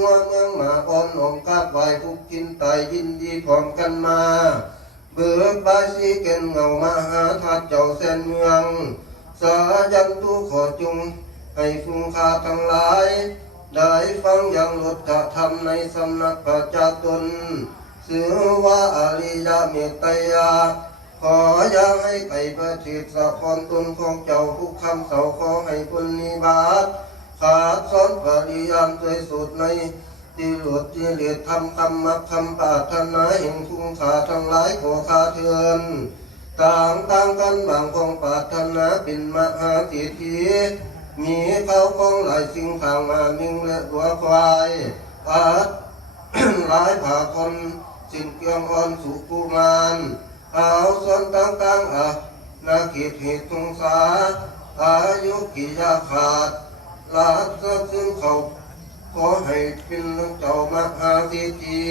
เมืองเมืองมาอ่อนอมกาบไหวทุกกินไตยินดีพร้อมกันมา เบิกบายสีเก่นเงามาหาทัดเจ้าเส้นเมือง สายันตุขอจุง ให้ฟุงคาทั้งหลาย ได้ฟังอย่างลดกระทำในสำนักประจาตนสือว่าอริยเมตตยา ขออย่าให้ไปประทิดสะพรตนของเจ้าทุกคำเสาขอให้คุณนิบาต ขาดสอนปริยามด้วยสุดในที่หลุดที่เหลือทำคำมักคำปารถนาเห็นคุ้งขาทั้งหลายขอคาเทือนต่างต่างกันบางของปารถนาเป็นมหาสิทธิมีเขาของหลายสิ่งทางมามิงและหัวควายอาจหลายผ่าคนสิ้นเกลียงอ่อนสุกุมารเอาส่วนต่างๆอะนาคิดเหตุสงสาอายุกิยาขาด ลาดสะซึ่งเขาขอให้เป็นเจ้ามหาสิทธิ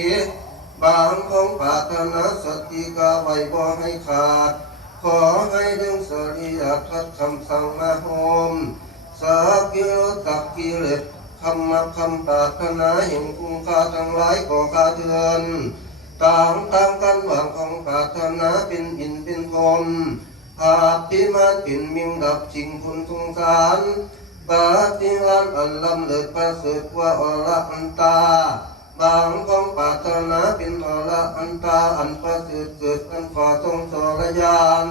บางของปารถนาสติกาไว้บ่ให้ขาด ขอให้ดึงสริยทัดคำสั่งมาโฮมสักกิโลตักกิเลสคำมาคำปารถนาเห็นคุณค่าทั้งหลายขอคาเทือนต่างต่างกันหวังของปารถนาเป็นอินเป็นพรมหากที่มาเป็นมิงดับจริงคุณสงสาร ปาฏิหาริย์อันล้ำเลิศประเสริฐกว่าอรหันตา บางของปรารถนาเป็นอรหันตาอันประเสริฐเกิดอันขอทรงสรยาน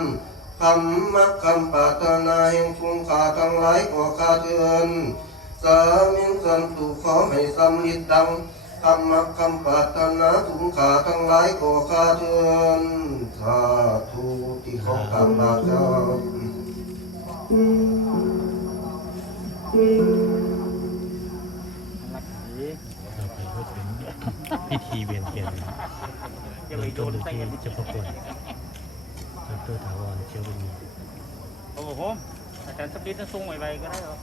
คำมักคำปรารถนาแห่งคุณค่าทั้งหลายขอข้าเชิญสามิงสันตุขอให้สำลิดดังคำมักคำปรารถนาทุนขาทั้งหลายขอข้าเชิญสาธุที่ของกำลังเจ้า ต่อไปก็เป็นพิธีเวียนเทียนโดยตัวหรือที่จะประกวดดรถาวรเชียวบุญมีโอ้โหอาจารย์สปิดจะส่งไวๆก็ได้หรอ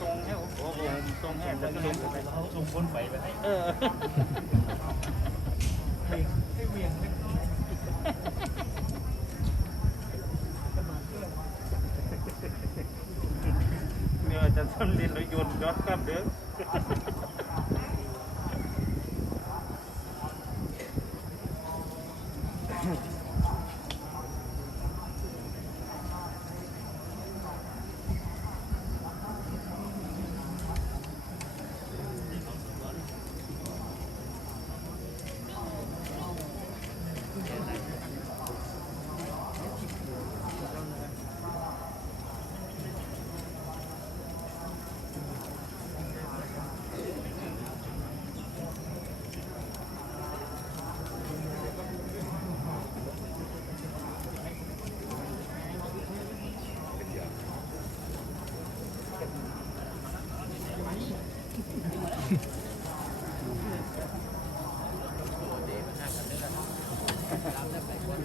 ส่งให้โอ้โหส่งให้อาจารย์สปิดไปส่งพ้นไปไปให้เออเนี่ยอ จารย์สปิดเลยโยนยอดกลับเด้อ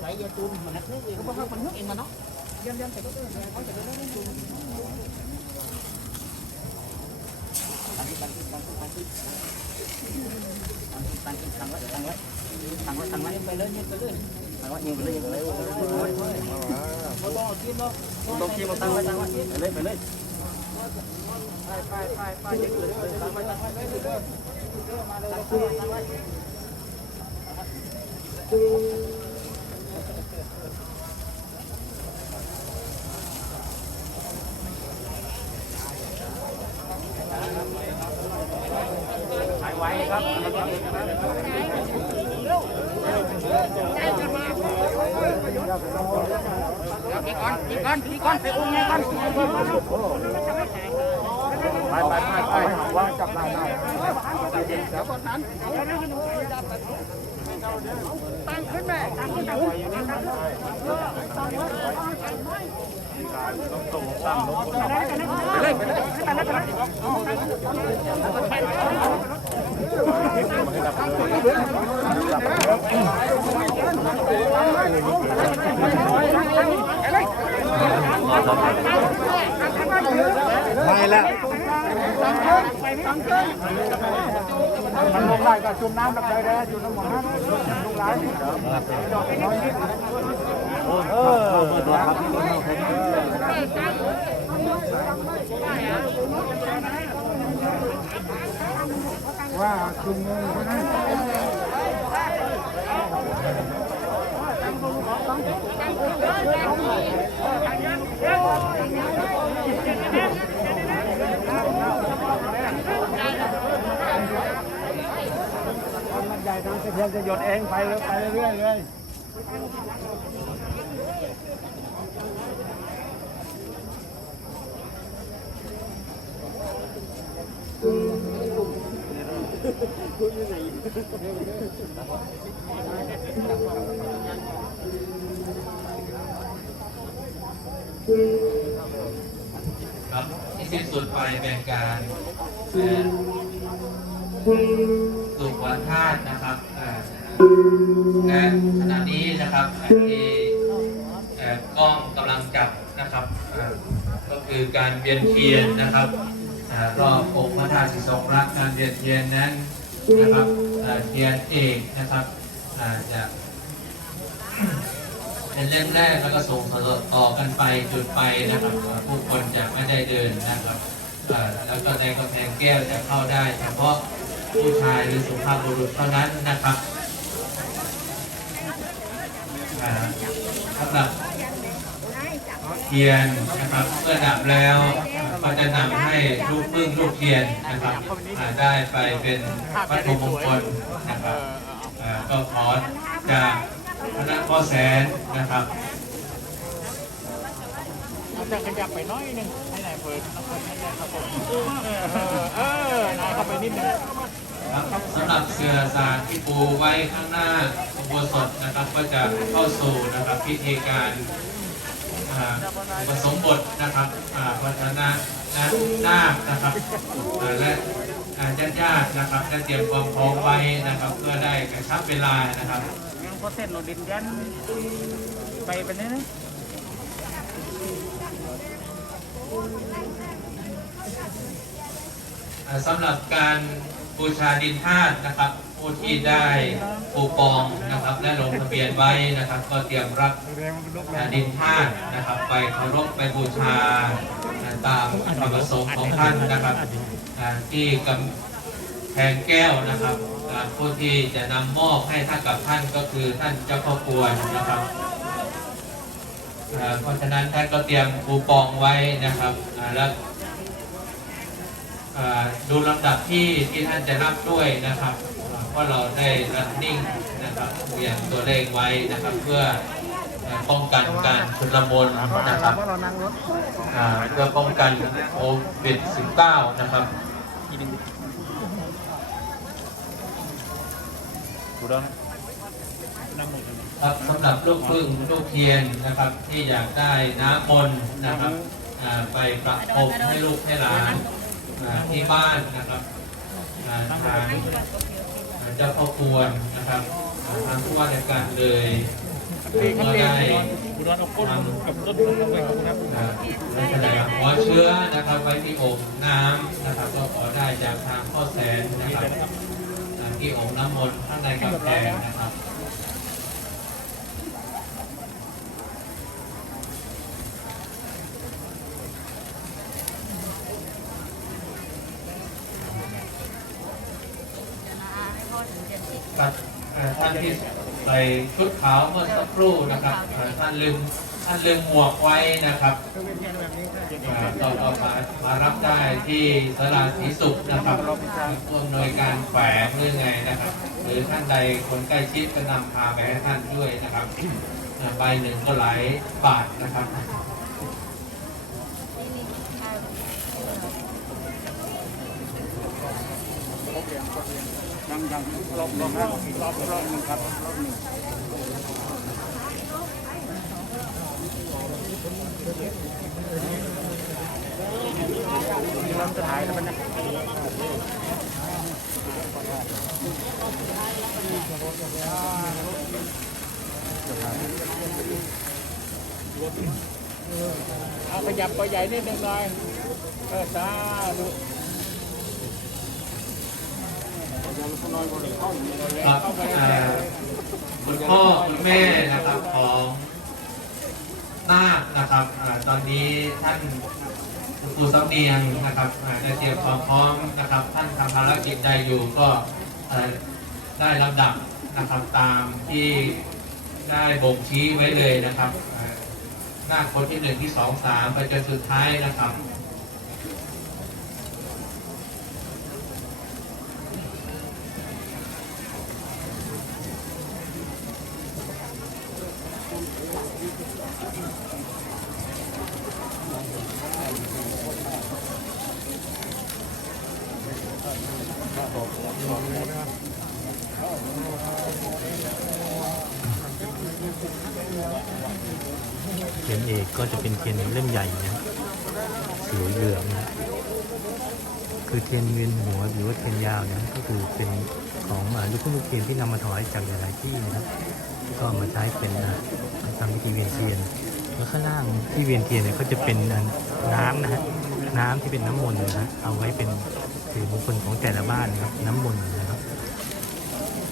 ไปยาตูนมันนักนึกเองเขาบอกว่ามันนึกเองมาเนาะย้อนๆใส่ก็ได้เขาจะได้ไม่ตูนตั้งตั้งตั้งตั้งตั้งตั้งไว้ตั้งไว้ตั้งไว้ตั้งไว้ไปเลยไปเลยตั้งไว้ยิงไปเลยยิงไปเลยเขาบอกกินเนาะต้องกินมาตั้งไว้ตั้งไว้ไปเลยไปเลยไปไปไปไปยิงเลยตั้งไว้ตั้งไว้เลยเด้อมาเลยตั้งไว้ หายไวครับ กี่ก้อนกี่ก้อนกี่ก้อนไปอุ้ม ไปไปไปไปวางจับได้ได้เดี๋ยวก่อนนั้น ไม่แล้ว มันลงได้ก็จุ่มน้ำลงไปเลยจุ่มน้ำหมดนะลูกหลานเออว่าจุ่มมือนะมัน น้ำจะเพียงจะหยดเองไปเลยไปเรื่อยๆเลยครับที่สิ้นสุดไปเป็นการเอ่อ สุขวันธาตุนะครับและขณะนี้นะครับที่กล้องกำลังจับนะครับก็คือการเวียนเทียนนะครับเอ่อรอบองค์พระธาตุสิสงรักการเวียนเทียนนั้นนะครับเทียนเอกนะครับจะเป็นเล่มแรกแล้วก็ส่งต่อกันไปจุดไปนะครับผู้คนจะไม่ได้เดินนะครับแล้วก็ในกำแพงแก้วจะเข้าได้เฉพาะ ผู้ชายหรือสุภาพบุรุษเท่านั้นนะครับสำหรับเทียนนะครับเมื่อดับแล้วก็จะนำให้ลูกพึ่งลูกเทียนนะครับอ่าได้ไปเป็นวัตถุมงคลนะครับก็ขอจากคณะพ่อแสนนะครับ จะขยับไปน้อยนึงให้นายเปิดนะครับผมเออนายเข้าไปนิดนึงครับสำหรับเสือสารที่ปูไว้ข้างหน้าอุโบสถนะครับ ก็จะเข้าสู่นะครับพิธีการอุปสมบทนะครับวัฒนะนะนาคนะครับและญาติญาติๆนะครับได้เตรียมความพร้อมไว้นะครับเพื่อได้กระชับเวลานะครับยังพอเส้นเรดินยันไปเป็นนี้นะ อ่า สำหรับการบูชาดินธาตุนะครับผู้ที่ได้ปูปองนะครับ และลงทะเบียนไว้นะครับ ก็เตรียมรับดินธาตุนะครับ ไปเคารพไปบูชาตามความประสงค์ของท่านนะครับที่กำแพงแก้วนะครับผู้ที่จะนำมอบให้ท่านกับท่านก็คือท่านเจ้าพ่อกวนนะครับ เพราะฉะนั้นท่านก็เตรียมปูปองไว้นะครับแล้วดูลำดับที่ที่ท่านจะรับด้วยนะครับอ่าเพราะเราได้รันนิ่งนะครับเรียงตัวเลขไว้นะครับ เพื่อป้องกันการชุละมุนนะครับเพื่อป้องกันโควิด -19 นะครับถูกต้องนั่งหมดเลย ครับสำหรับลูกพึ่งลูกเทียนนะครับที่อยากได้น้ำมนต์นะครับไปประพรมให้ลูกให้หลานที่บ้านนะครับทางเจ้าพ่อกวนนะครับทางผู้ว่าราชการเลยที่ขั้นก็ได้อุดรเอาก้นกับต้นลงไปขอบคุณครับได้แสดงขอเชื้อนะครับไว้ที่องค์น้ำนะครับก็ขอได้จากทางพ่อแสนนะครับที่องค์น้ำมนต์ข้างในกำแพงนะครับเอ่อท่านที่ใส่ ชุดขาวเมื่อสักครู่นะครับท่านลืมท่านลืมหมวกไว้นะครับต่อต่อมามารับได้ที่สลาสีสุขนะครับผู้อำนวยการแฝงหรือไงนะครับ หรือท่านใดคนใกล้ชิดก็นำพาไปให้ท่านด้วยนะครับใบหนึ่งก็หลายบาทนะครับ ยังยังรอบรอบรอบรอบรอบหนึ่งครับรอบหนึ่งเราจะถ่ายแล้วมันนะเอาขยับไปใหญ่นิดนึงหน่อยเออตาดู ครับคุณพ่อคุณแม่นะครับของนาคนะครับตอนนี้ท่านครูสำเนียงนะครับได้เตรียมความพร้อมนะครับ ท่านทำภารกิจใดอยู่ก็ได้ลำดับนะครับตามที่ได้บ่งชี้ไว้เลยนะครับอ่านาคคนที่หนึ่งที่สองสามไปจนสุดท้ายนะครับ เทียนเอกก็จะเป็นเทียนเล่มใหญ่นะสีเหลืองนะคือเทียนเวียนหัวหรือว่าเทียนยาวนะก็คือเป็นของลูกทุ่งลูกเทียนที่นำมาถวายจากหลายๆที่นะครับ ก็มาใช้เป็นทำพิธีเวียนเทียนแล้วข้างล่างที่เวียนเทียนเนี่ยก็จะเป็นน้ำนะฮะน้ำที่เป็นน้ำมนต์นะฮะเอาไว้เป็น สื่อมงคลของแต่ละบ้านนะครับ น้ำมนต์นะครับ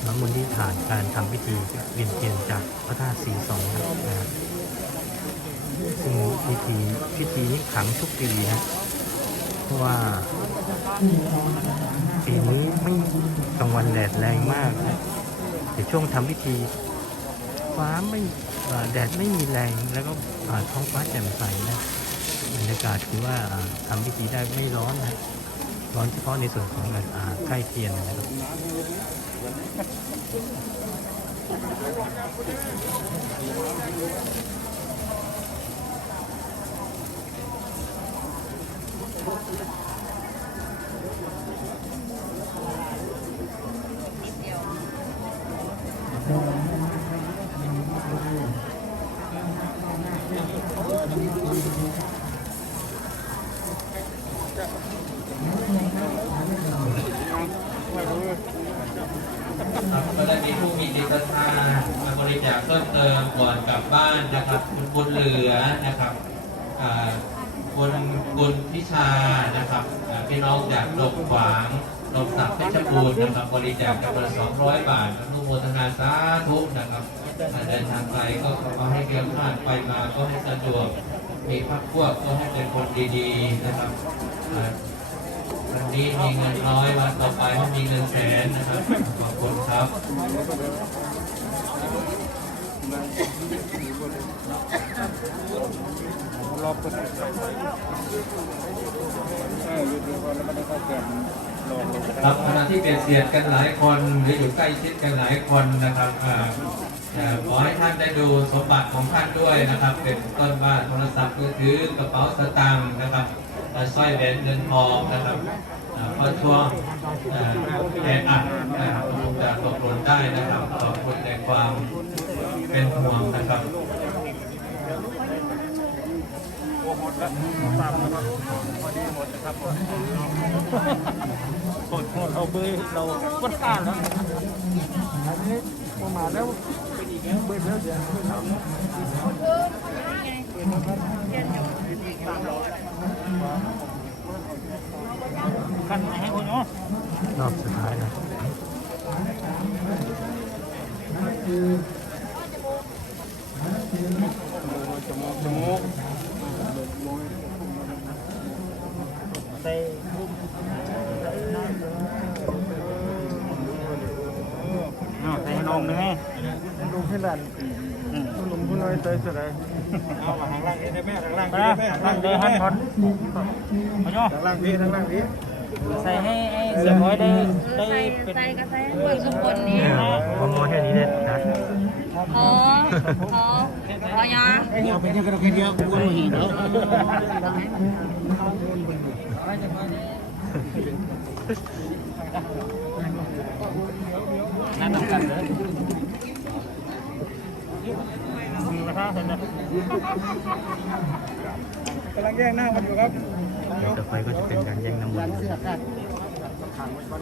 น้ำมนต์ที่ผ่านการทำพิธีเวียนเทียนจากพระธาตุสีสองนะครับซึ่งพิธีพิธีนี้ขังทุกปีนะเพราะว่าปีนี้ไม่กลางวันแดดแรงมากนะแต่ช่วงทำพิธีฟ้าไม่แดดไม่มีแรงแล้วก็อ่าท้องฟ้าแจ่มใสนะบรรยากาศคือว่าอ่าทำพิธีได้ไม่ร้อนนะ ร้อนเฉพาะในส่วนของอ่าใกล้เคียงนะครับ Thank you บก็ได้มีผู้มีจิตศรัทธามาบริจาคเพิ่มเติมก่อนกลับบ้านนะครับ คุณบุญเหลือนะครับ คุณบุญพิชานะครับพี่น้องจากดงขวางดงสักเพชรบูรณ์นะครับบริจาคจำนวน200 บาทอนุโมทนาสาธุนะครับเดินทางไปก็ขอให้เกียรติไปมาก็ให้สะดวกมีพักพวกก็ให้เป็นคนดีๆนะครับวันนี้มีเงินน้อยวันต่อไปให้มีเงินแสนนะครับขอบคุณครับ รอบก็ได้เอออยู่ดูก่อนแล้วมันได้เข้าแกนลองลงครับขณะที่เบียดเสียดกันหลายคนหรืออยู่ใกล้ชิดกันหลายคนนะครับอ่าอ่าขอให้ท่านได้ดูสมบัติของท่านด้วยนะครับ เป็นต้นว่าโทรศัพท์มือถือกระเป๋าสตางค์นะครับอ่าสร้อยแหวนเงินทองนะครับอ่าเพราะช่วงอ่าแออัดนะครับจะตกหล่นได้นะครับขอบคุณในความเป็นห่วงนะครับ หมด แล้วตามแล้วพอดีหมดนะครับหมดหมดเอาเบอร์เราก็ต้านแล้วอันนี้ประมาณแล้วเป็นอีกแล้วเบอร์แล้วเดี๋ยวเราขันให้คนเนาะรอบสุดท้ายนะจมูกจมูก ใส่อ้าวใส่ให้น้องเลยแม่ลุงให้ดันลุงผู้น้อยใจสุดเลยเอาข้างล่างนี้ได้แม่ข้างล่างนี้ได้แม่นั่งเดินหันพอดมาเนาะข้างล่างนี้ข้างล่างนี้ใส่ให้ให้เสียบร้อยได้ได้ใส่เป็นใส่กระใส่เปิดข้างบนนี้เนี่ยผมมองแค่นี้เนี่ยนะขอขอขอยาเอาไปเดียวกันแค่เดียวกูรู้หินแล้ว นั่นนำกันเลยมือกระเห็นไกำลังแย่งหน้ามันอยู่ครับเดี๋ยอไปก็จะเป็นการแย่งน้ำมัน